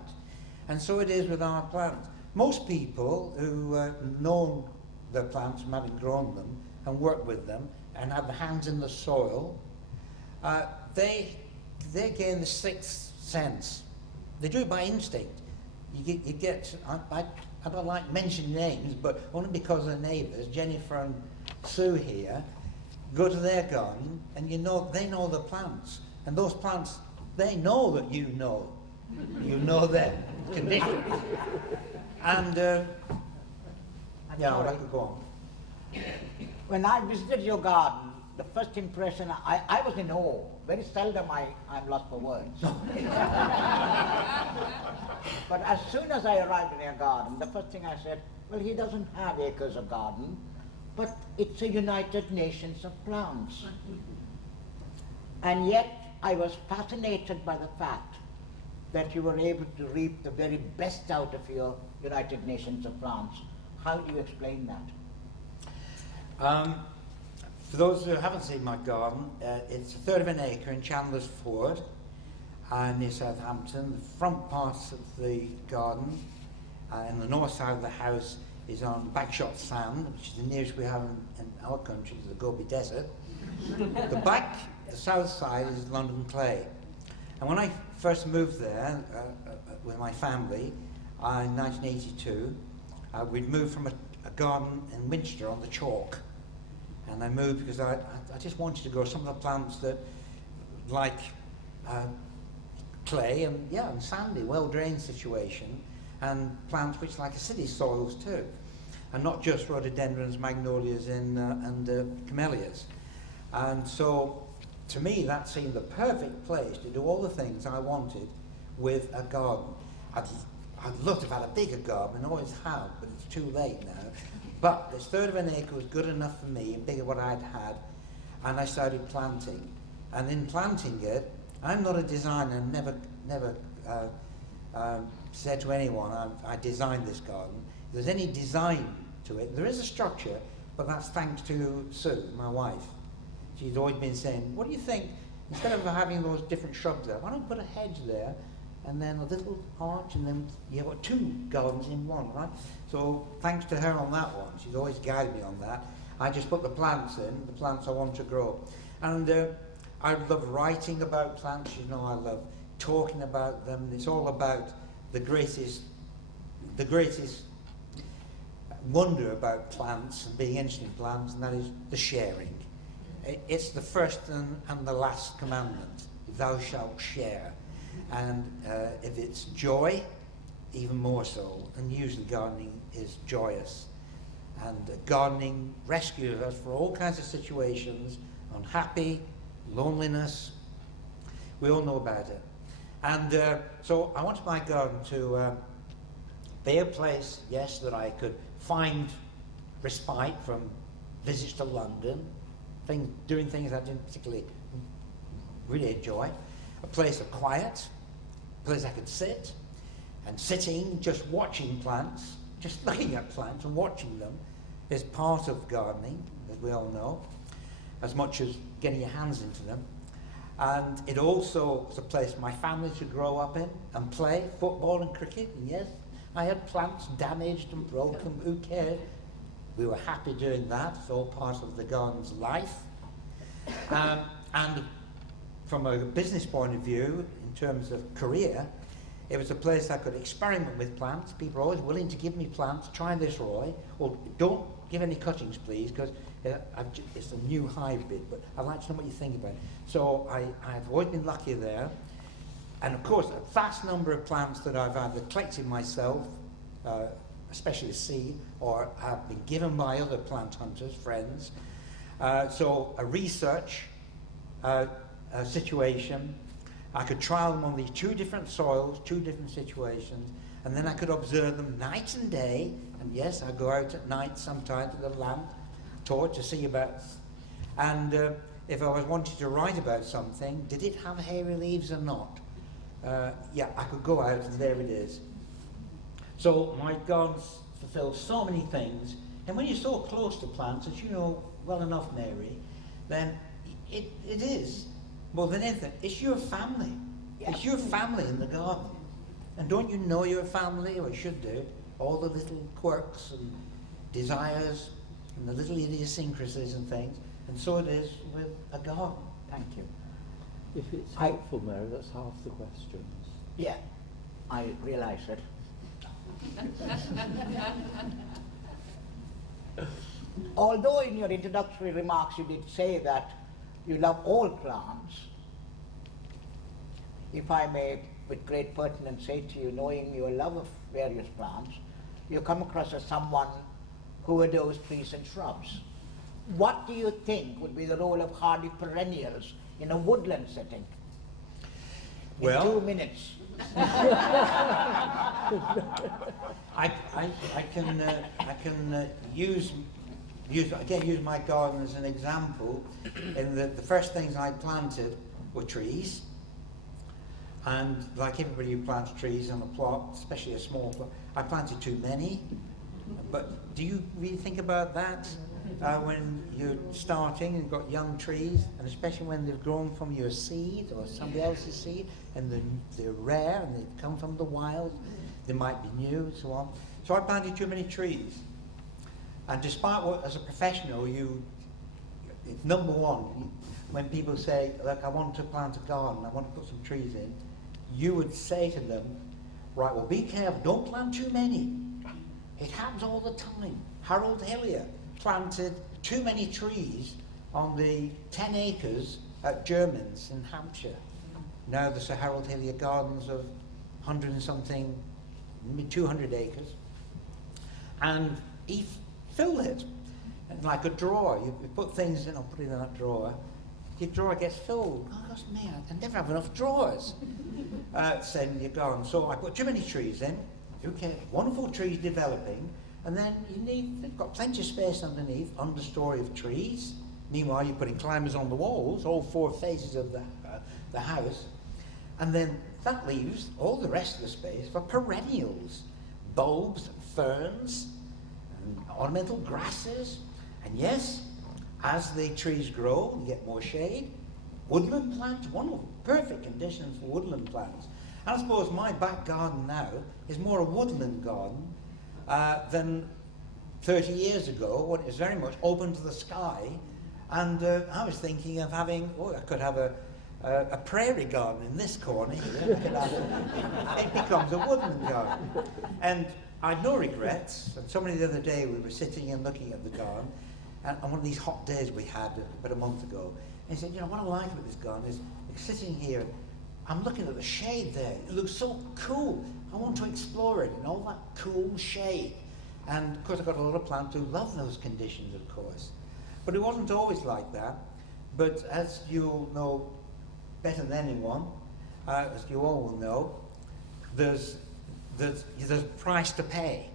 And so it is with our plants. Most people who know their plants from having grown them and worked with them and have their hands in the soil, they gain the sixth sense. They do it by instinct. You get I don't like mentioning names, but only because they're neighbours, Jennifer and Sue here, go to their garden and they know the plants. And those plants, they know that you know their conditions. And yeah, I could go on. When I visited your garden, the first impression, I was in awe. very seldom I'm lost for words. But as soon as I arrived in your garden, the first thing I said, well, he doesn't have acres of garden, but it's a United Nations of plants. And yet I was fascinated by the fact that you were able to reap the very best out of your United Nations of plants. How do you explain that? For those who haven't seen my garden, it's a third of an acre in Chandler's Ford, near Southampton. The front part of the garden, in the north side of the house, is on Bagshot Sand, which is the nearest we have in our country to the Gobi Desert. The south side is London clay. And when I first moved there with my family in 1982, we'd moved from a garden in Winchester on the chalk. And I moved because I just wanted to grow some of the plants that, like clay and sandy, well-drained situation, and plants which like acidic soils too, and not just rhododendrons, magnolias, and camellias. And so, to me, that seemed the perfect place to do all the things I wanted with a garden. I'd love to have had a bigger garden, and always have, but it's too late now. But this third of an acre was good enough for me, and bigger what I'd had, and I started planting. And in planting it, I'm not a designer, never said to anyone, I designed this garden. If there's any design to it, there is a structure, but that's thanks to Sue, my wife. She's always been saying, what do you think, instead of having those different shrubs there, why don't you put a hedge there, and then a little arch, and then you've got two gardens in one, right? So thanks to her on that one, she's always guided me on that. I just put the plants in, the plants I want to grow. And I love writing about plants, you know, I love talking about them. It's all about the greatest wonder about plants and being interested in plants, and that is the sharing. It's the first and the last commandment, thou shalt share. And if it's joy, even more so, and usually gardening is joyous. And gardening rescues us for all kinds of situations, unhappy, loneliness, we all know about it. And so I wanted my garden to be a place, yes, that I could find respite from visits to London, doing things I didn't particularly really enjoy, a place of quiet, a place I could sit, and sitting, just watching plants, just looking at plants and watching them is part of gardening, as we all know, as much as getting your hands into them. And it also was a place for my family to grow up in and play football and cricket. And yes, I had plants damaged and broken, who cared? We were happy doing that, it's all part of the garden's life. And from a business point of view, in terms of career, it was a place I could experiment with plants. People are always willing to give me plants. Try this, Roy. Or don't give any cuttings, please, because it's a new hybrid, but I'd like to know what you think about it. So I've always been lucky there. And of course, a vast number of plants that I've either collected myself, especially seed, or have been given by other plant hunters, friends. So a research situation, I could trial them on these two different soils, two different situations, and then I could observe them night and day. And yes, I go out at night sometimes with a lamp, torch to see about. And if I was wanting to write about something, did it have hairy leaves or not? Yeah, I could go out and there it is. So my gardens fulfill so many things, and when you're so close to plants, as you know well enough, Mary, then it is more than anything. It's your family. Yeah. It's your family in the garden. And don't you know your family, or should do, all the little quirks and desires and the little idiosyncrasies and things, and so it is with a garden. Thank you. If it's helpful, Mary, that's half the questions. Yeah, I realise it. Although in your introductory remarks you did say that you love all plants, if I may with great pertinence say to you, knowing your love of various plants, you come across as someone who adores trees and shrubs. What do you think would be the role of hardy perennials in a woodland setting? Well, in 2 minutes. I can use my garden as an example. In that the first things I planted were trees, and like everybody who plants trees on a plot, especially a small plot, I planted too many. But do you really think about that when you're starting and you've got young trees, and especially when they've grown from your seed or somebody else's seed, and they're rare and they've come from the wild, they might be new and so on. So I planted too many trees. And despite what, as a professional, it's number one, when people say, look, I want to plant a garden, I want to put some trees in, you would say to them, right, well, be careful, don't plant too many. It happens all the time. Harold Hillier planted too many trees on the 10 acres at Germans in Hampshire. Now there's a Harold Hillier Gardens of 100 and something, 200 acres. And he filled it like a drawer. You put things in, I'll put it in that drawer. Your drawer gets filled. Oh, gosh, me, I never have enough drawers. Saying your garden. So I put too many trees in. Okay, wonderful trees developing, and then they've got plenty of space underneath, understory of trees. Meanwhile, you're putting climbers on the walls, all 4 faces of the house, and then that leaves all the rest of the space for perennials, bulbs, and ferns, and ornamental grasses. And yes, as the trees grow, you get more shade. Woodland plants, wonderful, perfect conditions for woodland plants. And I suppose my back garden now is more a woodland garden than 30 years ago, when it was very much open to the sky. And I was thinking of having, I could have a prairie garden in this corner here. It becomes a woodland garden. And I had no regrets. And somebody the other day, we were sitting and looking at the garden, and on one of these hot days we had about a month ago, and he said, what I like about this garden is sitting here, I'm looking at the shade there. It looks so cool. I want to explore it in all that cool shade. And of course, I've got a lot of plants who love those conditions, of course. But it wasn't always like that. But as you'll know better than anyone, as you all will know, there's a price to pay.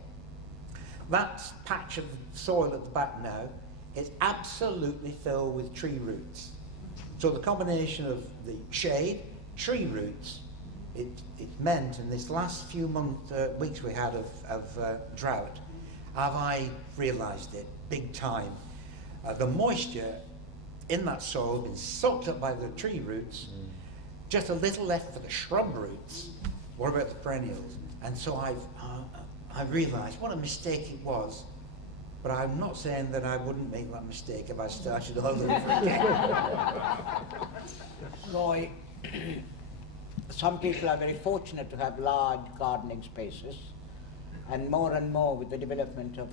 That patch of soil at the back now is absolutely filled with tree roots. So the combination of the shade, tree roots, it meant in this last few weeks we had of drought, have I realised it big time. The moisture in that soil has been soaked up by the tree roots, just a little left for the shrub roots. What about the perennials? And so I've realised what a mistake it was. But I'm not saying that I wouldn't make that mistake if I started all over again. Roy, some people are very fortunate to have large gardening spaces, and more with the development of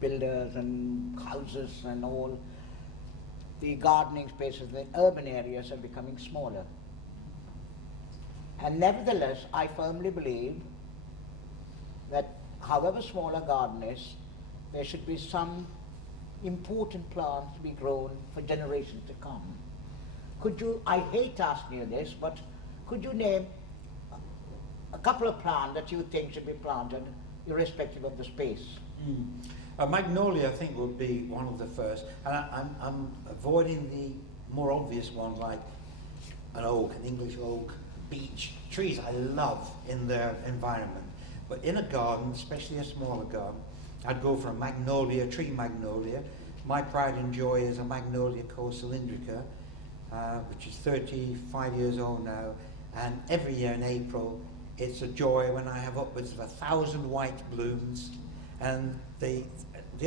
builders and houses and all, the gardening spaces in the urban areas are becoming smaller. And nevertheless, I firmly believe that however small a garden is, there should be some important plants to be grown for generations to come. Could you, I hate asking you this, but could you name a couple of plants that you think should be planted irrespective of the space? Magnolia, I think, would be one of the first. And I'm avoiding the more obvious ones like an oak, an English oak, beech. Trees I love in their environment. But in a garden, especially a smaller garden, I'd go for a magnolia, tree magnolia. My pride and joy is a Magnolia cylindrica, which is 35 years old now. And every year in April, it's a joy when I have upwards of 1,000 white blooms. And the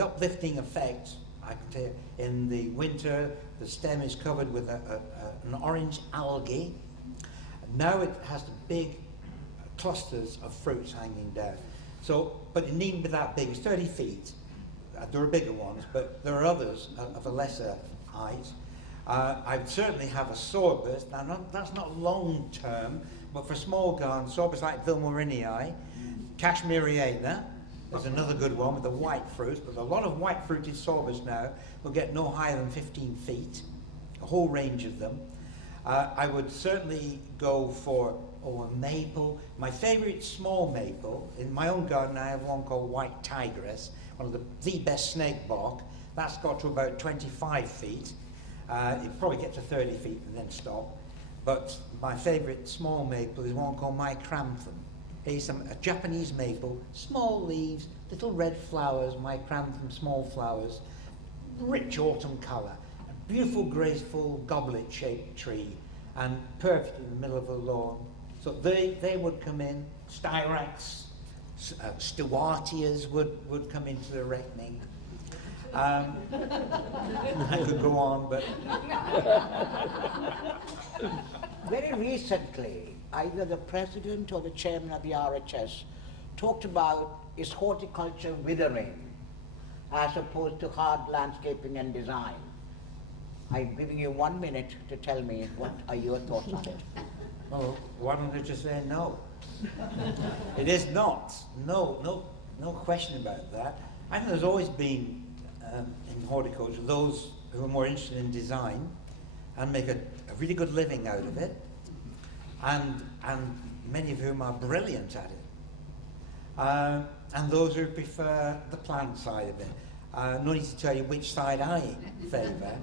uplifting effect, I can tell you, in the winter, the stem is covered with an orange algae. Now it has the big clusters of fruits hanging down. So, but it needn't be that big. It's 30 feet. There are bigger ones, but there are others of a lesser height. I would certainly have a sorbus. Now, that's not long term, but for small gardens, sorbus like Vilmorinii, Cashmeriana, there's another good one with the white fruit, but a lot of white-fruited sorbus now will get no higher than 15 feet, a whole range of them. I would certainly go for a maple. My favourite small maple, in my own garden I have one called White Tigress, one of the best snake bark. That's got to about 25 feet. It probably gets to 30 feet and then stop. But my favourite small maple is one called My Cranthum. It's a Japanese maple, small leaves, little red flowers, My Cranthum small flowers, rich autumn colour, a beautiful, graceful, goblet-shaped tree, and perfect in the middle of a lawn. So they would come in, styrax, stewartias would come into the reckoning. I could go on, but... Very recently, either the president or the chairman of the RHS talked about is horticulture withering as opposed to hard landscaping and design. I'm giving you 1 minute to tell me what are your thoughts on it. Well, why don't I just say no? It is not. No question about that. I think there's always been in horticulture those who are more interested in design and make a really good living out of it, and many of whom are brilliant at it, and those who prefer the plant side of it. No need to tell you which side I favour,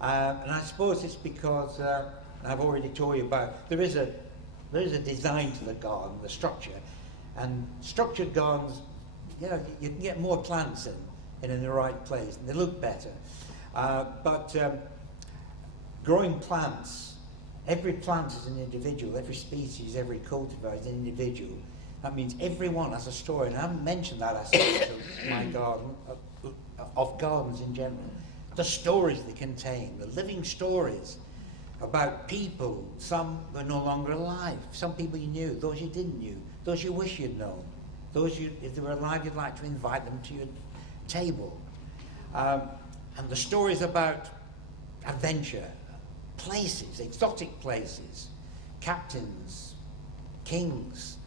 and I suppose it's because I've already told you about there is a design to the garden, the structure, and structured gardens, you can get more plants in the right place, and they look better. But growing plants, every plant is an individual, every species, every cultivar is an individual. That means everyone has a story, and I haven't mentioned that aspect of my garden, of gardens in general. The stories they contain, the living stories about people, some are no longer alive, some people you knew, those you didn't know, those you wish you'd known, those if they were alive you'd like to invite them to your table. And the stories about adventure, places, exotic places, captains, kings,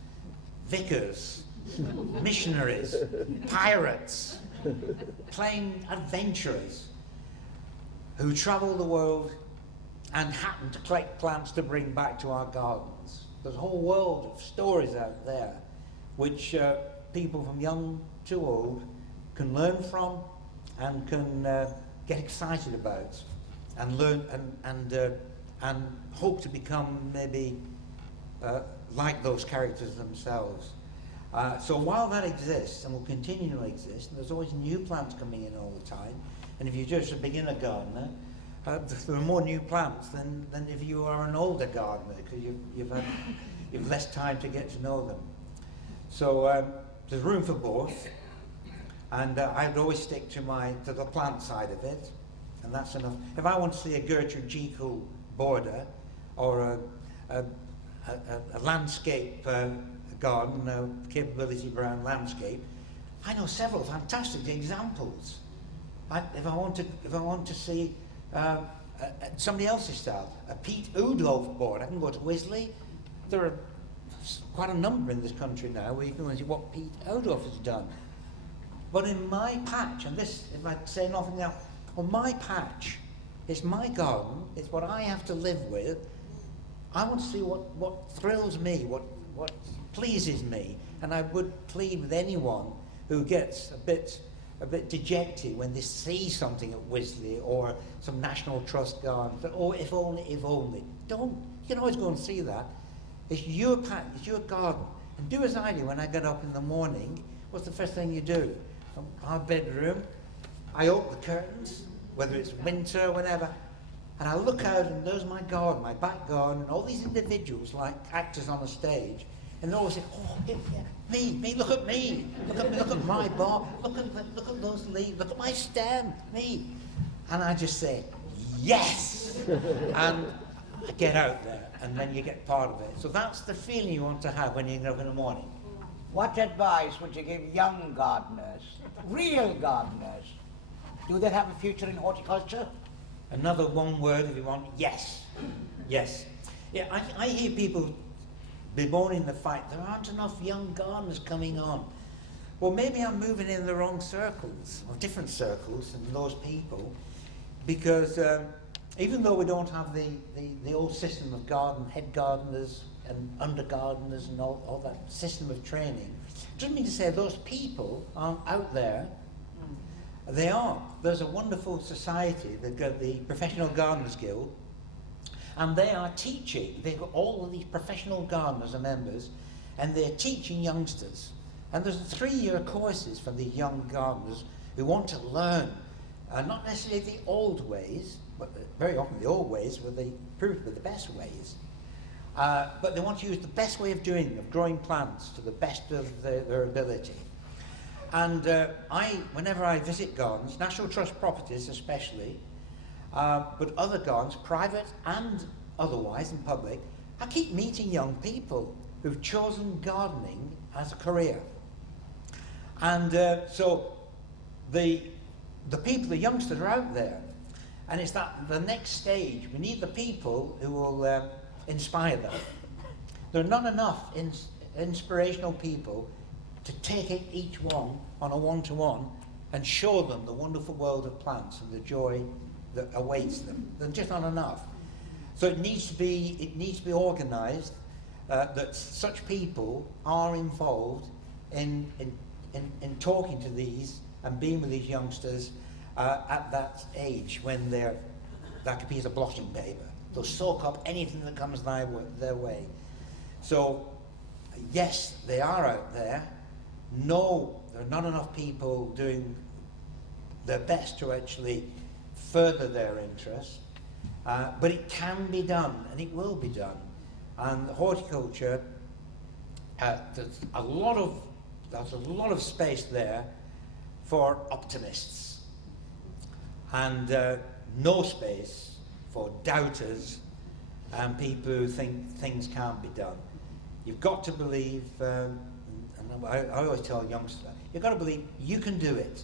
vicars, missionaries, pirates, plain adventurers who travel the world and happen to collect plants to bring back to our gardens. There's a whole world of stories out there which people from young to old can learn from and can get excited about and learn and hope to become maybe like those characters themselves. So while that exists and will continue to exist, and there's always new plants coming in all the time, and if you're just a beginner gardener, there are more new plants than if you are an older gardener, because you've less time to get to know them. So there's room for both, and I'd always stick to the plant side of it, and that's enough. If I want to see a Gertrude Jekyll border or a landscape garden, a capability brown landscape, I know several fantastic examples. If I want to see somebody else's style, a Pete Oudolf board, I can go to Wisley. There are quite a number in this country now where you can see what Pete Oudolf has done. But in my patch, and this, if I say nothing else, well, my patch is my garden, it's what I have to live with. I want to see what thrills me, what pleases me, and I would plead with anyone who gets a bit dejected when they see something at Wisley or some National Trust garden. Oh, if only. Don't. You can always go and see that. It's your patch, it's your garden. And do as I do when I get up in the morning. What's the first thing you do? Our bedroom, I open the curtains, whether it's winter or whenever, and I look out and there's my garden, my back garden, and all these individuals like actors on a stage, and they always say, oh, me, look at me, look at my bark, look at those leaves, look at my stem, me. And I just say, yes! And I get out there, and then you get part of it. So that's the feeling you want to have when you get up in the morning. What advice would you give young gardeners, real gardeners? Do they have a future in horticulture? Another one word if you want, yes. Yes. Yeah, I hear people bemoaning the fact there aren't enough young gardeners coming on. Well, maybe I'm moving in the wrong circles, or different circles than those people, because even though we don't have the old system of head gardeners and under gardeners and all that system of training, doesn't mean to say those people aren't out there. They are. There's a wonderful society, the Professional Gardeners Guild, and they are teaching. They've got all of these professional gardeners are members, and they're teaching youngsters. And there's 3-year courses for the young gardeners who want to learn, not necessarily the old ways, but very often the old ways were proved to be the best ways. But they want to use the best way of doing, of growing plants to the best of their ability. And whenever I visit gardens, National Trust properties especially, but other gardens, private and otherwise in public, I keep meeting young people who've chosen gardening as a career. And so the people, the youngsters are out there, and it's the next stage. We need the people who will inspire them. There are not enough inspirational people to take each one on a one-to-one and show them the wonderful world of plants and the joy that awaits them. There's just not enough. So it needs to be organised that such people are involved in talking to these and being with these youngsters at that age when they're like a piece of blotting paper. They'll soak up anything that comes their way. So yes, they are out there. No, there are not enough people doing their best to actually further their interests, but it can be done, and it will be done. And horticulture, there's a lot of space there for optimists, and no space for doubters and people who think things can't be done. You've got to believe. And I always tell youngsters, you've got to believe you can do it.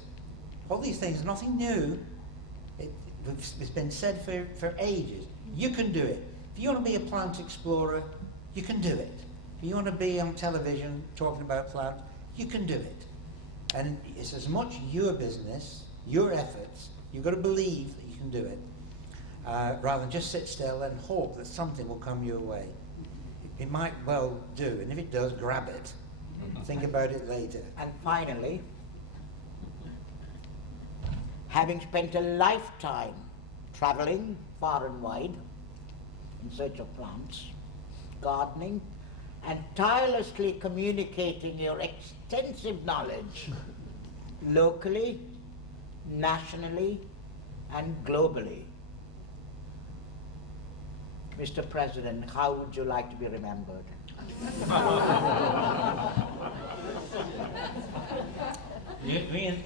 All these things are nothing new. It's been said for ages. You can do it. If you want to be a plant explorer, you can do it. If you want to be on television talking about plants, you can do it. And it's as much your business, your efforts. You've got to believe that you can do it, rather than just sit still and hope that something will come your way. It might well do, and if it does, grab it. Think about it later. And finally, having spent a lifetime travelling far and wide in search of plants, gardening, and tirelessly communicating your extensive knowledge locally, nationally, and globally. Mr. President, how would you like to be remembered? You mean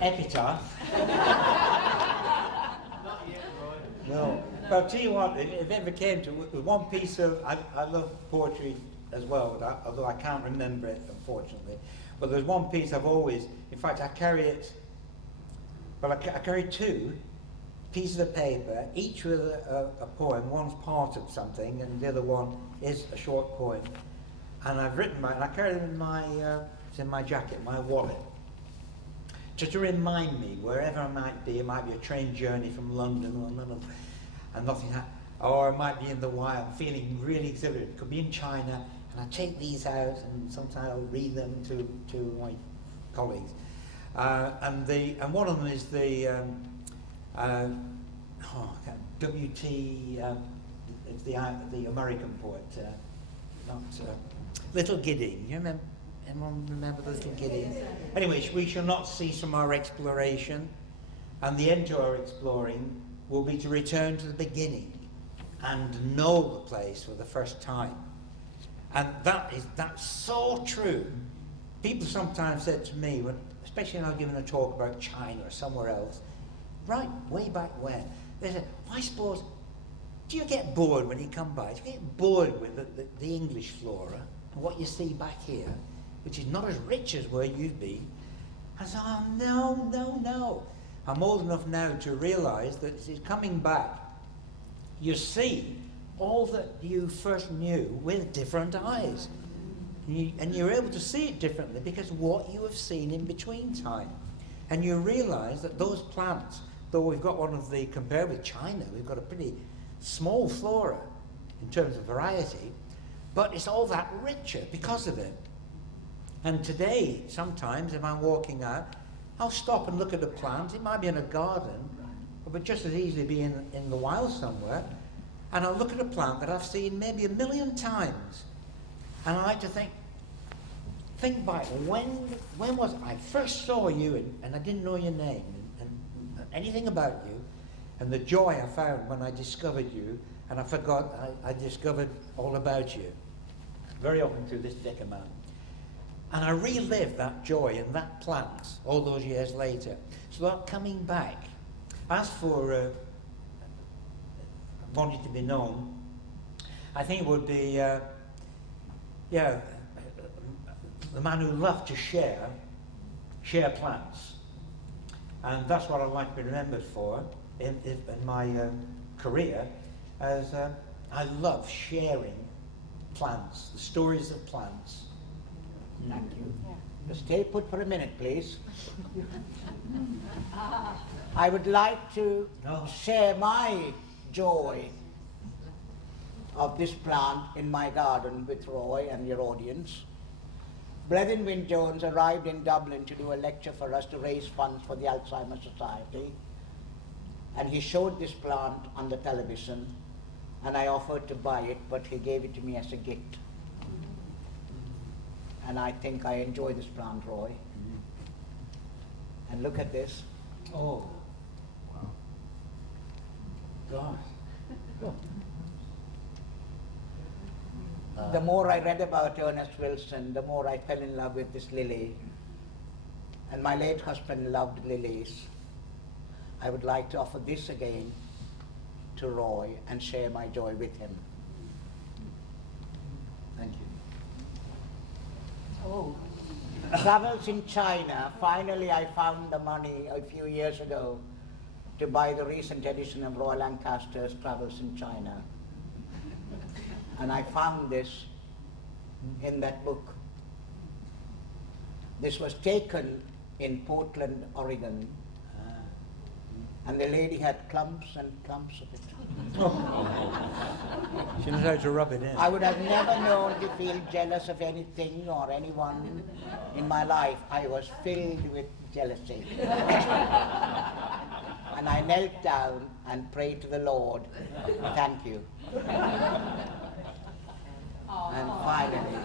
epitaph? Not yet, Roy. No. But I'll tell you what, if it ever came to one piece of, I love poetry as well, although I can't remember it, unfortunately. But there's one piece I've always, in fact, I carry it, well, I carry 2 pieces of paper, each with a poem. One's part of something, and the other one is a short poem. And I've written and I carry them it's in my jacket, my wallet, just to remind me, wherever I might be, it might be a train journey from London and nothing or it might be in the wild, feeling really exhilarated. It could be in China, and I take these out, and sometimes I'll read them to my colleagues. And one of them is the W.T. It's the American poet, Little Gidding. You remember? Anyone remember Little Gidding? Anyway, we shall not cease from our exploration, and the end to our exploring will be to return to the beginning and know the place for the first time. And that's so true. People sometimes said to me, especially when I was giving a talk about China or somewhere else, right, way back when, they said, well, I suppose, do you get bored when you come by? Do you get bored with the English flora and what you see back here, which is not as rich as where you've been? I said, oh, no. I'm old enough now to realise that it's coming back. You see all that you first knew with different eyes. And you're able to see it differently because what you have seen in between time. And you realise that those plants though we've got one of the, compared with China, we've got a pretty small flora in terms of variety, but it's all that richer because of it. And today, sometimes, if I'm walking out, I'll stop and look at a plant. It might be in a garden, but just as easily be in the wild somewhere. And I'll look at a plant that I've seen maybe 1 million times. And I like to think back, when was I first saw you and I didn't know your name and anything about you, and the joy I found when I discovered you, and I forgot I discovered all about you. Very often through this vicar man. And I relived that joy in that plant all those years later. So that coming back. As for wanting to be known, I think it would be, the man who loved to share plants. And that's what I'd like to be remembered for in my career, as I love sharing plants, the stories of plants. Thank you. Just stay put for a minute, please. I would like to share my joy of this plant in my garden with Roy and your audience. Brethren Wyn Jones arrived in Dublin to do a lecture for us to raise funds for the Alzheimer's Society, and he showed this plant on the television, and I offered to buy it, but he gave it to me as a gift. And I think I enjoy this plant, Roy. And look at this. Oh, wow. God. The more I read about Ernest Wilson, the more I fell in love with this lily. And my late husband loved lilies. I would like to offer this again to Roy and share my joy with him. Thank you. Oh. Travels in China. Finally, I found the money a few years ago to buy the recent edition of Roy Lancaster's Travels in China. And I found this in that book. This was taken in Portland, Oregon. And the lady had clumps and clumps of it. She knows how to rub it in. I would have never known to feel jealous of anything or anyone in my life. I was filled with jealousy. And I knelt down and prayed to the Lord, thank you. And finally,